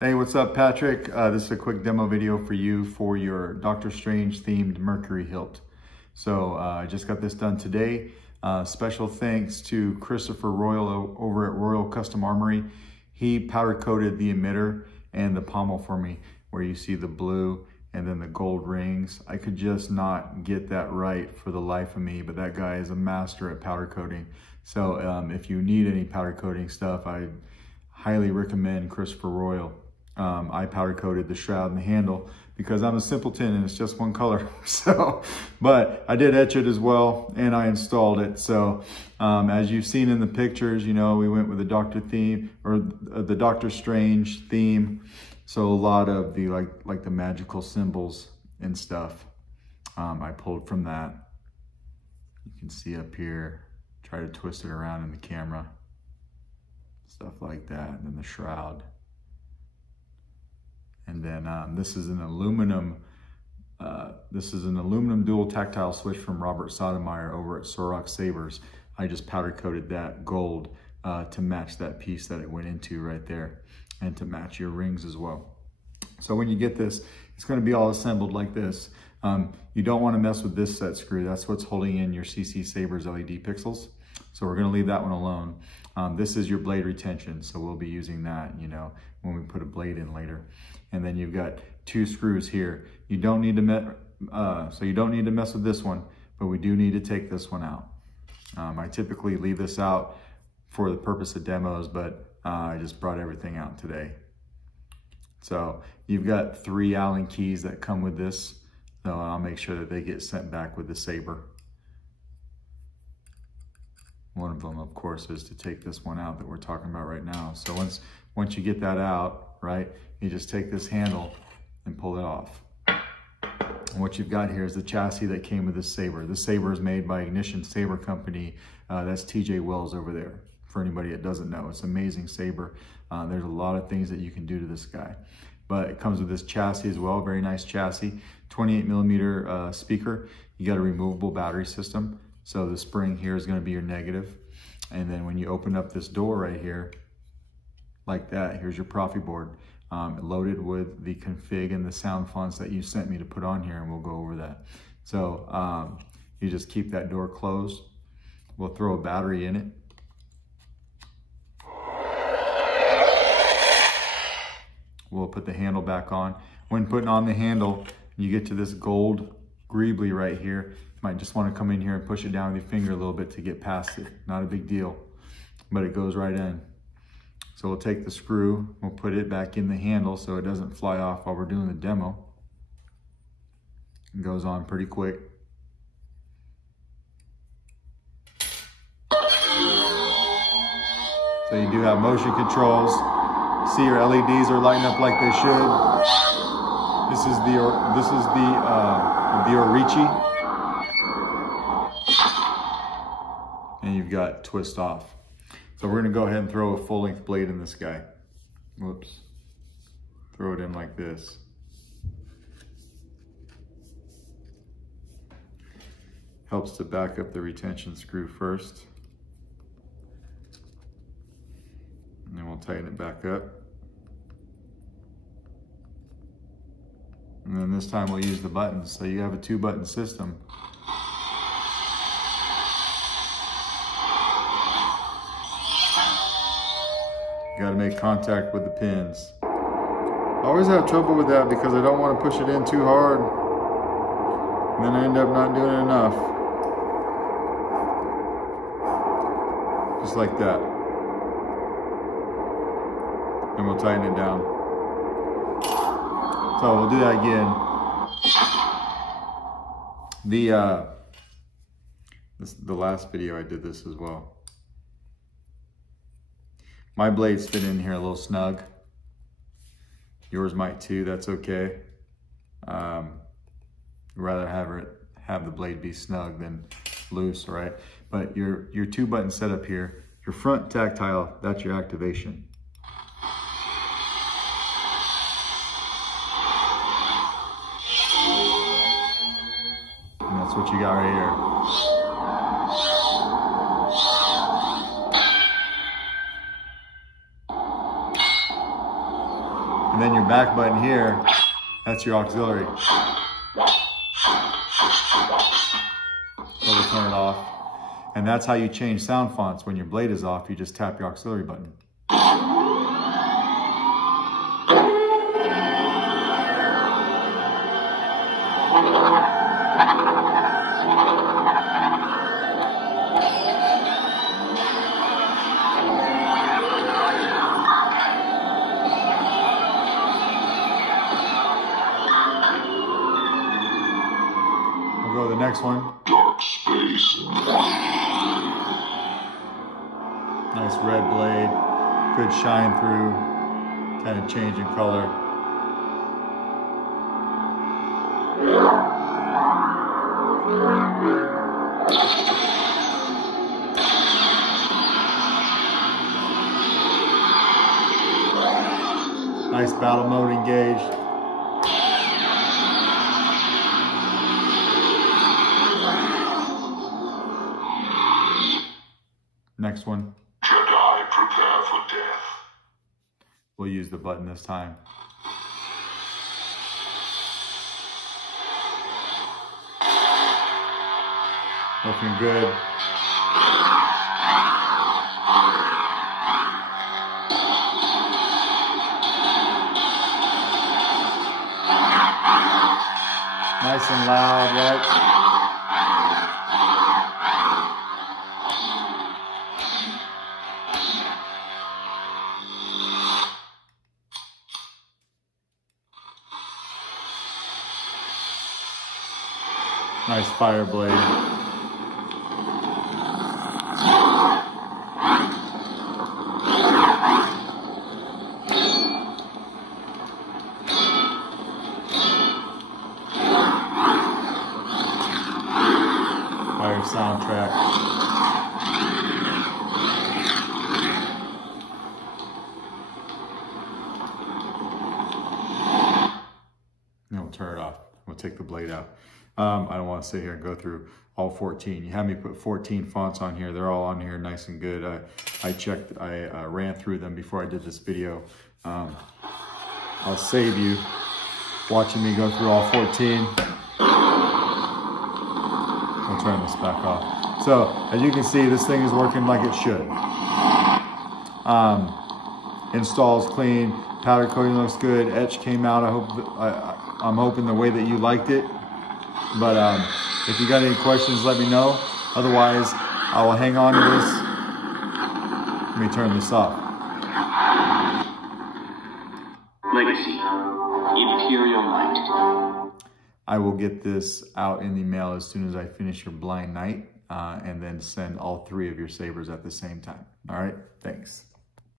Hey, what's up, Patrick? This is a quick demo video for you for your Doctor Strange themed Mercury hilt. So I just got this done today. Special thanks to Christopher Royal over at Royal Custom Armory. He powder coated the emitter and the pommel for me, where you see the blue and then the gold rings. I could just not get that right for the life of me, but that guy is a master at powder coating. So if you need any powder coating stuff, I highly recommend Christopher Royal. I powder coated the shroud and the handle because I'm a simpleton and it's just one color. But I did etch it as well and I installed it. So as you've seen in the pictures, you know, we went with the Doctor theme or the Doctor Strange theme. So a lot of the like the magical symbols and stuff I pulled from that. You can see up here, try to twist it around in the camera, stuff like that, and then the shroud. And then this is an aluminum dual tactile switch from Robert Sotomayor over at Sabers. I just powder coated that gold to match that piece that it went into right there, and to match your rings as well. So when you get this, it's going to be all assembled like this. You don't want to mess with this set screw. That's what's holding in your CCSabers LED pixels. So we're going to leave that one alone. This is your blade retention, so we'll be using that, you know, when we put a blade in later. And then you've got two screws here. You don't need to mess with this one, but we do need to take this one out. I typically leave this out for the purpose of demos, but I just brought everything out today. So you've got 3 Allen keys that come with this. So I'll make sure that they get sent back with the Saber. One of them, of course, is to take this one out that we're talking about right now. So once you get that out, right, you just take this handle and pull it off. And what you've got here is the chassis that came with this Saber. This Saber is made by Ignition Saber Company. That's TJ Wells over there, for anybody that doesn't know. It's an amazing Saber. There's a lot of things that you can do to this guy. But it comes with this chassis as well, very nice chassis. 28mm speaker. You got a removable battery system. So the spring here is going to be your negative. And then when you open up this door right here, like that, here's your Proffie board. Loaded with the config and the sound fonts that you sent me to put on here, and we'll go over that. So you just keep that door closed. We'll throw a battery in it. We'll put the handle back on. When putting on the handle, you get to this gold greebly right here. You might just want to come in here and push it down with your finger a little bit to get past it. Not a big deal, but it goes right in. So we'll take the screw, we'll put it back in the handle so it doesn't fly off while we're doing the demo. It goes on pretty quick. So you do have motion controls. See, your LEDs are lighting up like they should. This is the Orici. And you've got twist off. So we're gonna go ahead and throw a full-length blade in this guy. Whoops. Throw it in like this. Helps to back up the retention screw first. And then we'll tighten it back up. And then this time we'll use the buttons. So you have a 2-button system. You gotta make contact with the pins. I always have trouble with that because I don't want to push it in too hard. And then I end up not doing it enough. Just like that. And we'll tighten it down. So we'll do that again. The last video I did this as well. My blades fit in here a little snug. Yours might too, that's okay. Rather have the blade be snug than loose, right? But your 2-button setup here, your front tactile, that's your activation. And that's what you got right here. And then your back button here, that's your auxiliary. So we'll turn it off. And that's how you change sound fonts. When your blade is off, you just tap your auxiliary button. We'll go to the next one. Dark space. Nice red blade, good shine through, kind of change in color. Nice battle mode engaged. Next one. Jedi, prepare for death. We'll use the button this time. Looking good. Nice and loud, right? Nice fire blade. Fire soundtrack. And we'll turn it off. We'll take the blade out. I don't want to sit here and go through all 14. You had me put 14 fonts on here. They're all on here nice and good. I checked, I ran through them before I did this video. I'll save you watching me go through all 14. I'll turn this back off. So as you can see, this thing is working like it should. Installs clean, powder coating looks good, etch came out. I'm hoping the way that you liked it. But if you got any questions, let me know. Otherwise, I will hang on to this. Let me turn this off. Legacy. Imperial Light. I will get this out in the mail as soon as I finish your blind night, and then send all 3 of your sabers at the same time. All right, thanks.